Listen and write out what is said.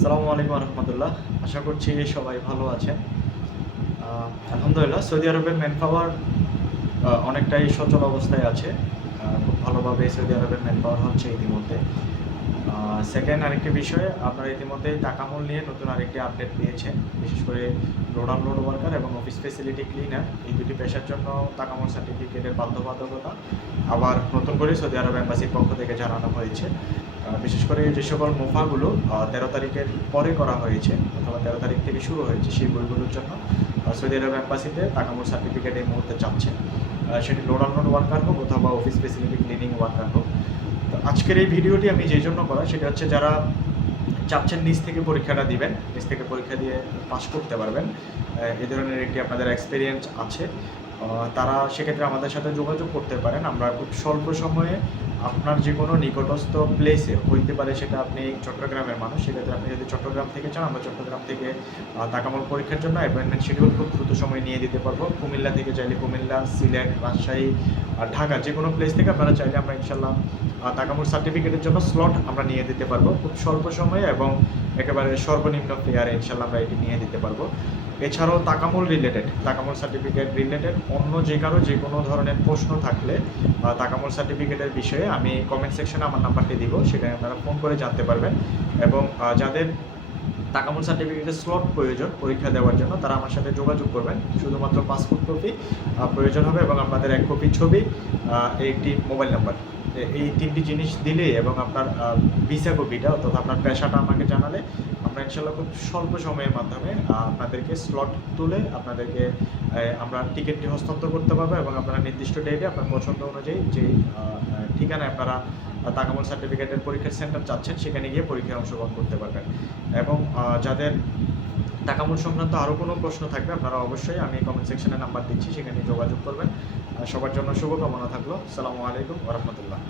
সালামু আলাইকুম রহমতুল্লাহ আশা করছি সবাই ভালো আছেন। আলহামদুলিল্লাহ, সৌদি আরবের ম্যান পাওয়ার অনেকটাই সচল অবস্থায় আছে। খুব ভালোভাবে সৌদি আরবের ম্যান পাওয়ার হচ্ছে ইতিমধ্যে। সেকেন্ড আরেকটি বিষয়, আপনারা ইতিমধ্যে টাকামূল নিয়ে নতুন আরেকটি আপডেট পেয়েছেন, বিশেষ করে লোড আনলোড ওয়ার্কার এবং অফিস ফেসিলিটি ক্লিনার এই দুটি পেশার জন্য টাকামূল সার্টিফিকেটের বাধ্যবাধকতা আবার নতুন করে সৌদি আরব এম্বাসির পক্ষ থেকে জানানো হয়েছে। বিশেষ করে যে সকল মুফাগুলো তেরো তারিখের পরে করা হয়েছে, অথবা তেরো তারিখ থেকে শুরু হয়েছে সেই বইগুলোর জন্য সৌদি আরব এম্বাসিতে টাকামূল সার্টিফিকেট এই মুহূর্তে চাচ্ছে সেটি লোড আনলোড ওয়ার্কার হোক অথবা অফিস ফেসিলিটি ক্লিনিং ওয়ার্কার হোক আজকের এই ভিডিওটি আমি যেই জন্য করা সেটা হচ্ছে যারা চাচ্ছেন নিজ থেকে পরীক্ষাটা দিবেন, নিজ থেকে পরীক্ষা দিয়ে পাশ করতে পারবেন এ ধরনের একটি আপনাদের এক্সপিরিয়েন্স আছে। তারা সেক্ষেত্রে আমাদের সাথে যোগাযোগ করতে পারেন। আমরা খুব স্বল্প সময়ে আপনার যে কোনো নিকটস্থ প্লেসে হইতে পারে সেটা আপনি চট্টগ্রামের মানুষ, সেক্ষেত্রে আপনি যদি চট্টগ্রাম থেকে চান, আমরা চট্টগ্রাম থেকে তাকামল পরীক্ষার জন্য অ্যাপয়েন্টমেন্ট শিডিউল খুব দ্রুত সময় নিয়ে দিতে পারব। কুমিল্লা থেকে চাইলে কুমিল্লা, সিলেট, রাজশাহী, আর ঢাকা, যে কোনো প্লেস থেকে আপনারা চাইলে আমরা ইনশাল্লাহ তাকামুল সার্টিফিকেটের জন্য স্লট আমরা নিয়ে দিতে পারব। খুব স্বল্প সময়ে এবং একেবারে সর্বনিম্ন ফেয়ারে ইনশাল্লাহ আমরা এটি নিয়ে দিতে পারব। এছাড়াও Takamul related Takamul certificate related অন্য যে কারও যে কোনো ধরনের প্রশ্ন থাকলে তাকামুল সার্টিফিকেটের বিষয়ে আমি কমেন্ট সেকশনে আমার নাম্বারটি দিব সেখানে আপনারা ফোন করে জানতে পারবেন। এবং যাদের তাকামুল সার্টিফিকেটের স্লট প্রয়োজন পরীক্ষা দেওয়ার জন্য, তারা আমার সাথে যোগাযোগ করবেন। শুধুমাত্র পাসপোর্ট কপি প্রয়োজন হবে এবং আপনাদের এক কপি ছবি একটি মোবাইল নাম্বার এই তিনটি জিনিস দিলে এবং আপনার ভিসা কপিটা অর্থাৎ আপনার পেশাটা আমাকে জানালে আমরা ইনশাল্লাহ খুব স্বল্প সময়ের মাধ্যমে আপনাদেরকে স্লট তুলে আপনাদেরকে আমরা টিকিটটি হস্তান্তর করতে পারব এবং আপনারা নির্দিষ্ট ডেটে আপনার পছন্দ অনুযায়ী যে ঠিকানায় আপনারা তাকামুল সার্টিফিকেটের পরীক্ষার সেন্টার চাচ্ছেন সেখানে গিয়ে পরীক্ষায় অংশগ্রহণ করতে পারবেন। এবং আহ, যাদের টাকামূল সংক্রান্ত আরও কোনো প্রশ্ন থাকবে, আপনারা অবশ্যই আমি কমেন্ট সেকশনে নাম্বার দিচ্ছি, সেখানে যোগাযোগ করবেন। সবার জন্য শুভকামনা থাকল। সালামু আলাইকুম ওরহমতুল্লাহ